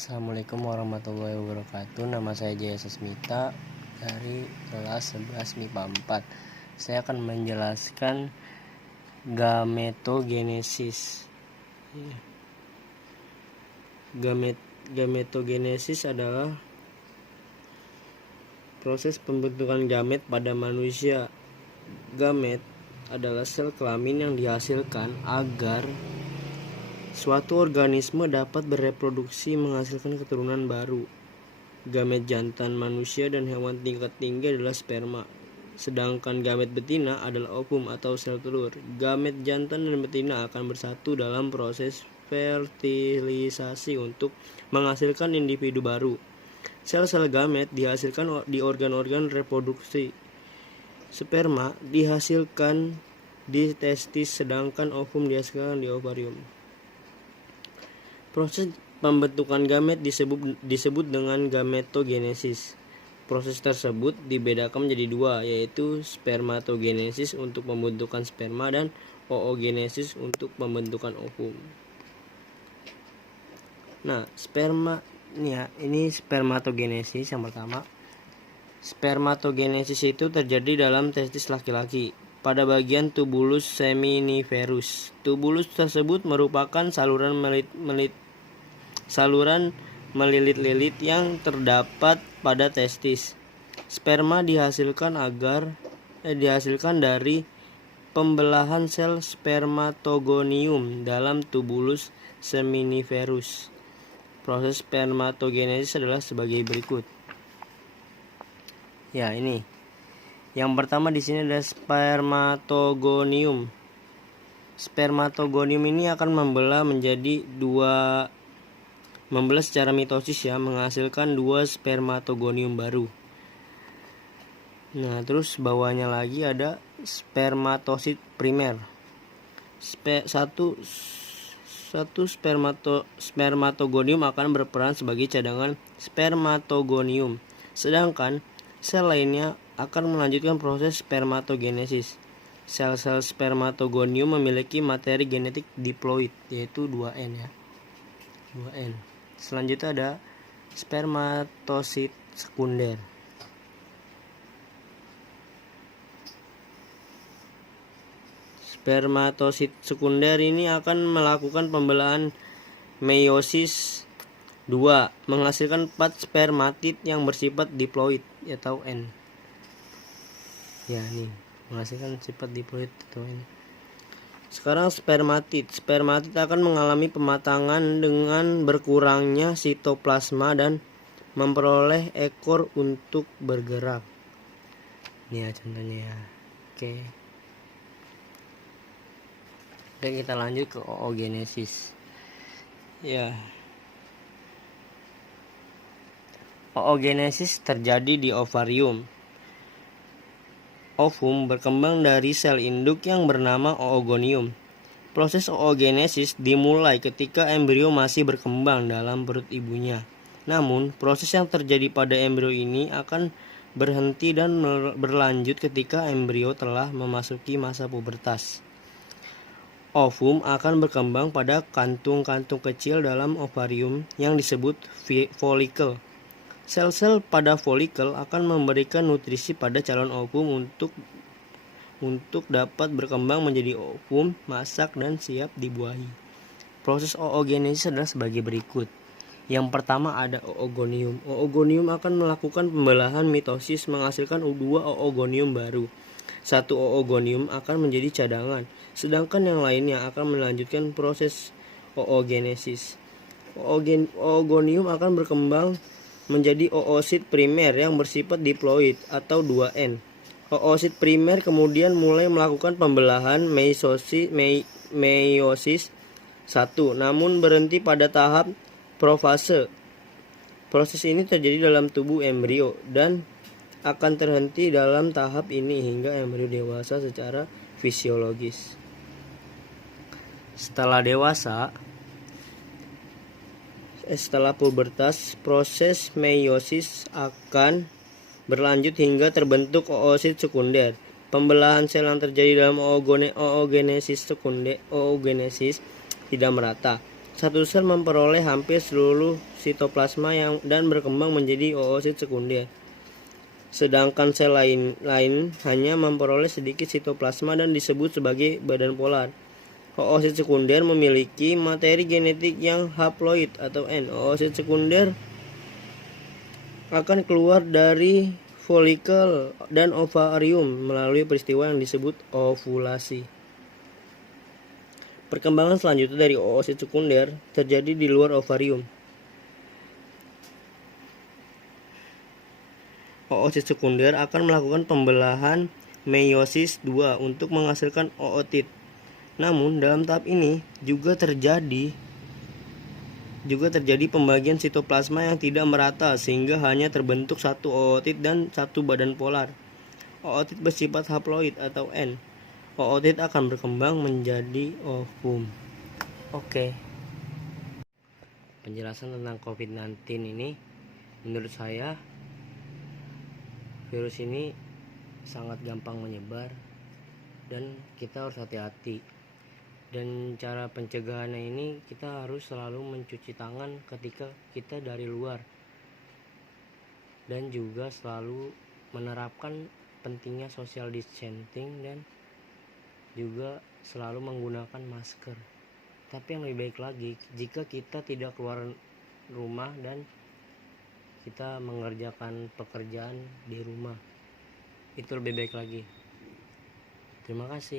Assalamualaikum warahmatullahi wabarakatuh. Nama saya Jaya Sasmita dari kelas 11 MIPA 4. Saya akan menjelaskan gametogenesis. Gametogenesis adalah proses pembentukan gamet pada manusia. Gamet adalah sel kelamin yang dihasilkan agar suatu organisme dapat bereproduksi menghasilkan keturunan baru. Gamet jantan manusia dan hewan tingkat tinggi adalah sperma, sedangkan gamet betina adalah ovum atau sel telur. Gamet jantan dan betina akan bersatu dalam proses fertilisasi untuk menghasilkan individu baru. Sel-sel gamet dihasilkan di organ-organ reproduksi. Sperma dihasilkan di testis, sedangkan ovum dihasilkan di ovarium. Proses pembentukan gamet disebut dengan gametogenesis. Proses tersebut dibedakan menjadi dua, yaitu spermatogenesis untuk pembentukan sperma dan oogenesis untuk pembentukan ovum. Nah, ini spermatogenesis yang pertama. Spermatogenesis itu terjadi dalam testis laki-laki pada bagian tubulus seminiferus. Tubulus tersebut merupakan saluran melilit-lilit yang terdapat pada testis. Sperma dihasilkan dari pembelahan sel spermatogonium dalam tubulus seminiferus. Proses spermatogenesis adalah sebagai berikut. Ya, ini. Yang pertama di sini ada spermatogonium. Spermatogonium ini akan membelah secara mitosis ya, menghasilkan dua spermatogonium baru. Nah, terus bawahnya lagi ada spermatosit primer. Satu spermatogonium akan berperan sebagai cadangan spermatogonium, sedangkan sel lainnya akan melanjutkan proses spermatogenesis. Sel-sel spermatogonium memiliki materi genetik diploid, yaitu 2N ya. 2N. Selanjutnya ada spermatosit sekunder. Spermatosit sekunder ini akan melakukan pembelahan meiosis 2, menghasilkan 4 spermatid yang bersifat diploid atau N. Ya, nih, menghasilkan sifat diploid atau N. Sekarang spermatid akan mengalami pematangan dengan berkurangnya sitoplasma dan memperoleh ekor untuk bergerak. Ini ya contohnya ya. Oke. Dan kita lanjut ke oogenesis. Ya. Oogenesis terjadi di ovarium. Ovum berkembang dari sel induk yang bernama oogonium. Proses oogenesis dimulai ketika embrio masih berkembang dalam perut ibunya. Namun, proses yang terjadi pada embrio ini akan berhenti dan berlanjut ketika embrio telah memasuki masa pubertas. Ovum akan berkembang pada kantung-kantung kecil dalam ovarium yang disebut folikel. Sel-sel pada folikel akan memberikan nutrisi pada calon ovum untuk dapat berkembang menjadi ovum masak dan siap dibuahi. Proses oogenesis adalah sebagai berikut. Yang pertama ada oogonium. Oogonium akan melakukan pembelahan mitosis menghasilkan dua oogonium baru. Satu oogonium akan menjadi cadangan, sedangkan yang lainnya akan melanjutkan proses oogenesis. Oogonium akan berkembang menjadi oosit primer yang bersifat diploid atau 2N. Oosit primer kemudian mulai melakukan pembelahan meiosis 1, namun berhenti pada tahap profase. Proses ini terjadi dalam tubuh embrio dan akan terhenti dalam tahap ini hingga embrio dewasa secara fisiologis. Setelah pubertas, proses meiosis akan berlanjut hingga terbentuk oosit sekunder. Pembelahan sel yang terjadi dalam oogenesis tidak merata. Satu sel memperoleh hampir seluruh sitoplasma dan berkembang menjadi oosit sekunder. Sedangkan sel lain hanya memperoleh sedikit sitoplasma dan disebut sebagai badan polar. Oosit sekunder memiliki materi genetik yang haploid atau N. Oosit sekunder akan keluar dari folikel dan ovarium melalui peristiwa yang disebut ovulasi. Perkembangan selanjutnya dari oosit sekunder terjadi di luar ovarium. Oosit sekunder akan melakukan pembelahan meiosis 2 untuk menghasilkan ootit. Namun dalam tahap ini juga terjadi pembagian sitoplasma yang tidak merata sehingga hanya terbentuk satu ootit dan satu badan polar. Ootit bersifat haploid atau N. Ootit akan berkembang menjadi ovum. Oke. Penjelasan tentang COVID-19 ini, menurut saya virus ini sangat gampang menyebar dan kita harus hati-hati. Dan cara pencegahannya ini kita harus selalu mencuci tangan ketika kita dari luar, dan juga selalu menerapkan pentingnya social distancing dan juga selalu menggunakan masker. Tapi yang lebih baik lagi jika kita tidak keluar rumah dan kita mengerjakan pekerjaan di rumah, itu lebih baik lagi. Terima kasih.